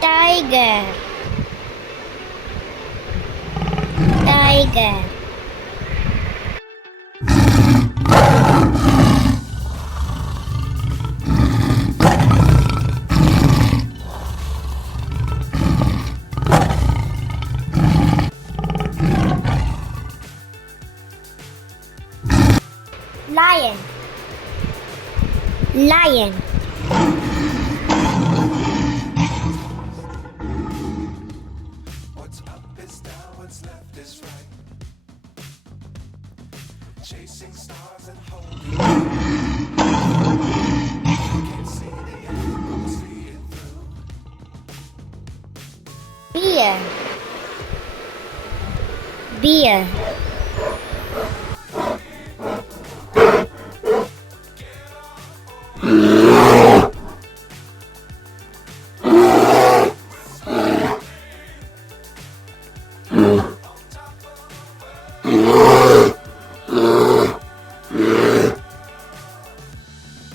Tiger, tiger. Lion, lion. What's up is down, what's left is right. Chasing stars and holding on. Can't see the end, but we'll see it through. Beer, beer.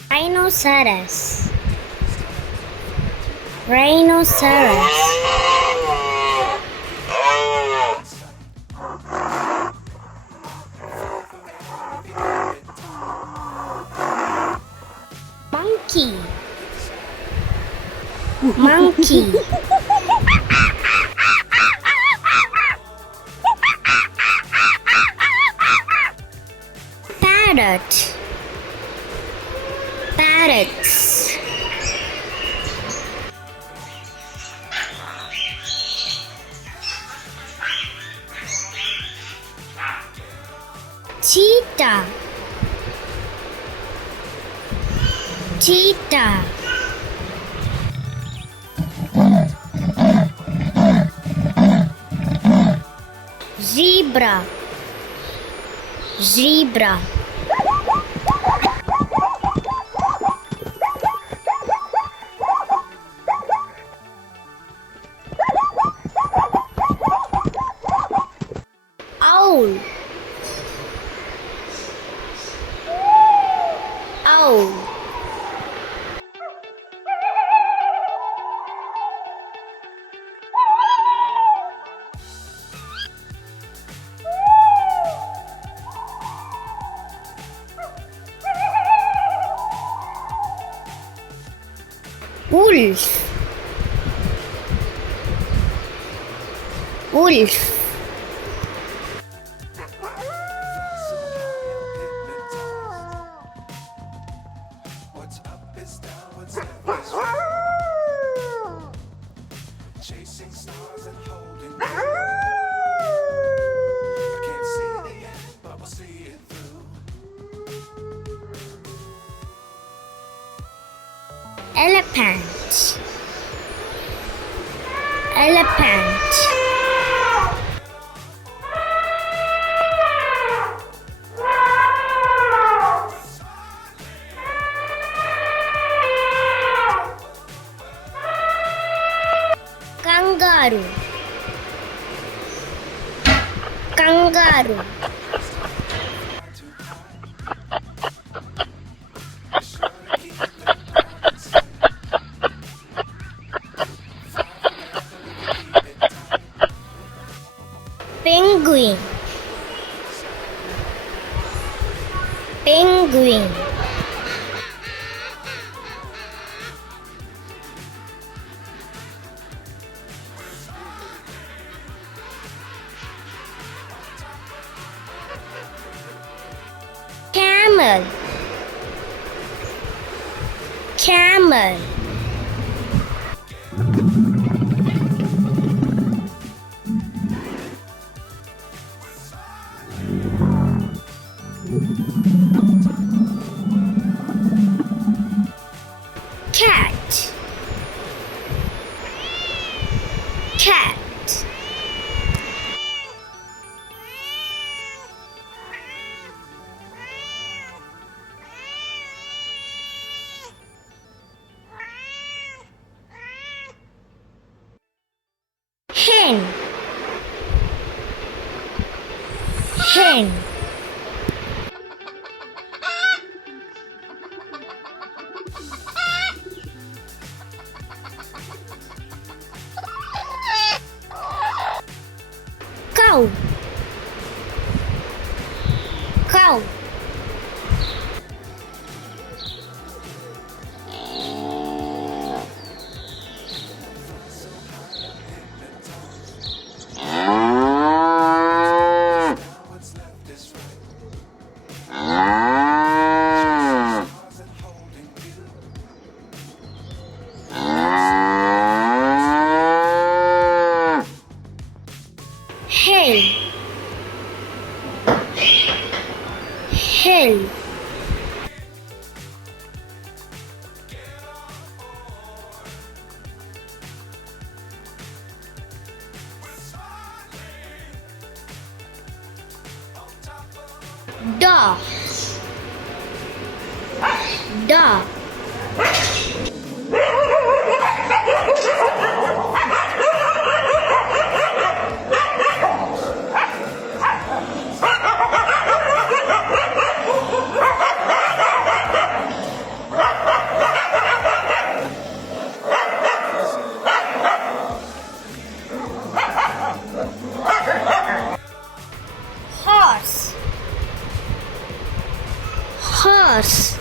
Rhinoceros, rhinoceros. Monkey, monkey. Parrot, parrots. Cheetah, cheetah. Zebra, zebra. Owl, owl. Wolf, wolf. What's up is down, what's left is right. Chasing stars and holding on. Can't see the end, but we'll see it through. Elephant, elephant. Kangaroo, kangaroo. Penguin, penguin. Camel, camel. Cat, cat. Hen, hen. Cow. Cow. What's left is right. Stars and holding you. Hill. Hill. Dog. Dog. Horse. Horse.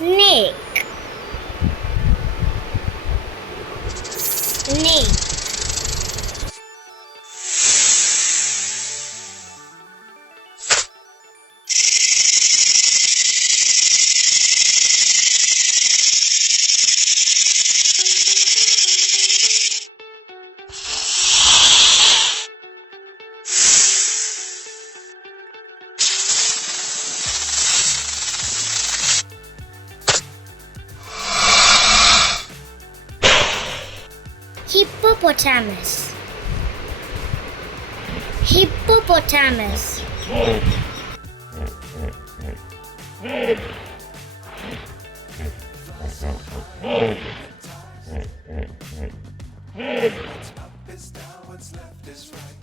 Snake. Snake. Hippopotamus. Hippopotamus. What's up is down, what's left is right.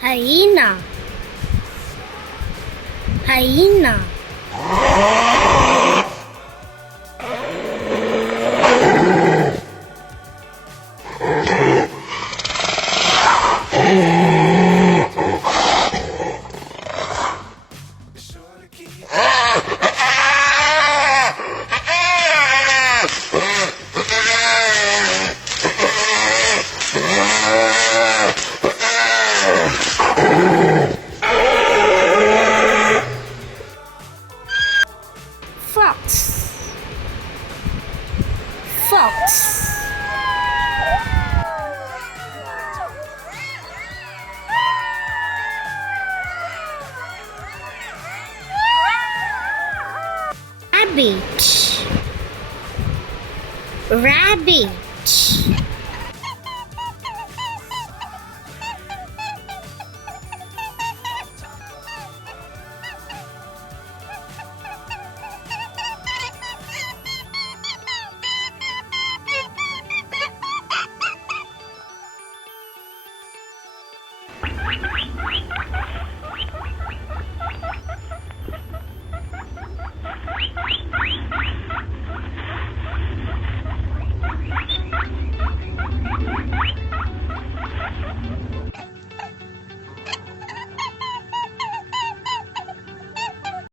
Hyena. Hyena. Be sure to keep Fox. Fox. Rabbit. Rabbit.